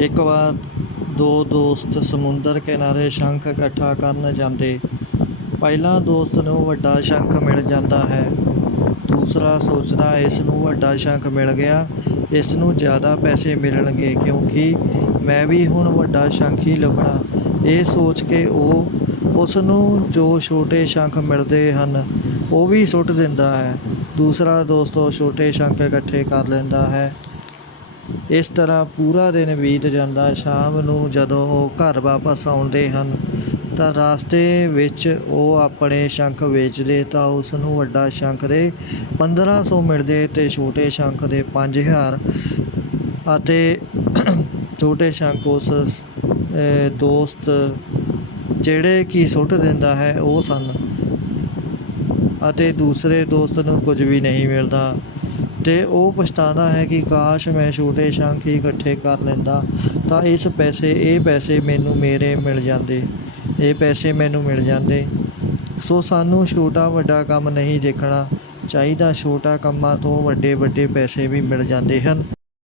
ਇੱਕ ਵਾਰ ਦੋ ਦੋਸਤ ਸਮੁੰਦਰ ਕਿਨਾਰੇ ਸ਼ੰਖ ਇਕੱਠਾ ਕਰਨ ਜਾਂਦੇ। ਪਹਿਲਾ ਦੋਸਤ ਨੂੰ ਵੱਡਾ ਸ਼ੰਖ ਮਿਲ ਜਾਂਦਾ ਹੈ। ਦੂਸਰਾ ਸੋਚਦਾ ਇਸ ਨੂੰ ਵੱਡਾ ਸ਼ੰਖ ਮਿਲ ਗਿਆ। ਇਸ ਨੂੰ ਜ਼ਿਆਦਾ ਪੈਸੇ ਮਿਲਣਗੇ ਕਿਉਂਕਿ ਮੈਂ ਵੀ ਹੁਣ ਵੱਡਾ ਸ਼ੰਖ ਹੀ ਲੱਭਣਾ। ਇਹ ਸੋਚ ਕੇ ਉਹ, ਉਸ ਨੂੰ ਜੋ ਛੋਟੇ ਸ਼ੰਖ ਮਿਲਦੇ ਹਨ, ਉਹ ਵੀ ਸੁੱਟ ਦਿੰਦਾ ਹੈ। ਦੂਸਰਾ ਦੋਸਤ ਉਹ ਛੋਟੇ ਸ਼ੰਖ ਇਕੱਠੇ ਕਰ ਲੈਂਦਾ ਹੈ। ਇਸ ਤਰ੍ਹਾਂ ਪੂਰਾ ਦਿਨ ਬੀਤ ਜਾਂਦਾ ਸ਼ਾਮ ਨੂੰ ਜਦੋਂ ਉਹ ਘਰ ਵਾਪਸ ਆਉਂਦੇ ਹਨ, ਤਾਂ ਰਾਸਤੇ ਵਿੱਚ ਉਹ ਆਪਣੇ ਸ਼ੰਖ ਵੇਚਦੇ, ਤਾਂ ਉਸ ਨੂੰ ਵੱਡਾ ਸ਼ੰਖ ਦੇ 1500 ਮਿਲਦੇ ਤੇ ਛੋਟੇ ਸ਼ੰਖ ਦੇ 5000 ਅਤੇ ਛੋਟੇ ਸ਼ੰਖ ਉਸ ਦੋਸਤ ਜਿਹੜੇ ਕਿ ਸੁੱਟ ਦਿੰਦਾ ਹੈ, ਉਹ ਸਨ। ਅਤੇ ਦੂਸਰੇ ਦੋਸਤ ਨੂੰ ਕੁਝ ਵੀ ਨਹੀਂ ਮਿਲਦਾ। ਤੇ ਉਹ ਪਛਤਾਉਂਦਾ ਹੈ ਕਿ ਕਾਸ਼ ਮੈਂ ਛੋਟੇ ਸ਼ੰਖ ਹੀ ਇਕੱਠੇ ਕਰ ਲੈਂਦਾ ਤਾਂ ਇਸ ਪੈਸੇ, ਇਹ ਪੈਸੇ ਮੈਨੂੰ ਮੇਰੇ ਮਿਲ ਜਾਂਦੇ। ਇਹ ਪੈਸੇ ਮੈਨੂੰ ਮਿਲ ਜਾਂਦੇ। ਸੋ ਸਾਨੂੰ ਛੋਟਾ ਵੱਡਾ ਕੰਮ ਨਹੀਂ ਦੇਖਣਾ ਚਾਹੀਦਾ। ਛੋਟਾ ਕੰਮਾਂ ਤੋਂ ਵੱਡੇ ਵੱਡੇ ਪੈਸੇ ਵੀ ਮਿਲ ਜਾਂਦੇ ਹਨ।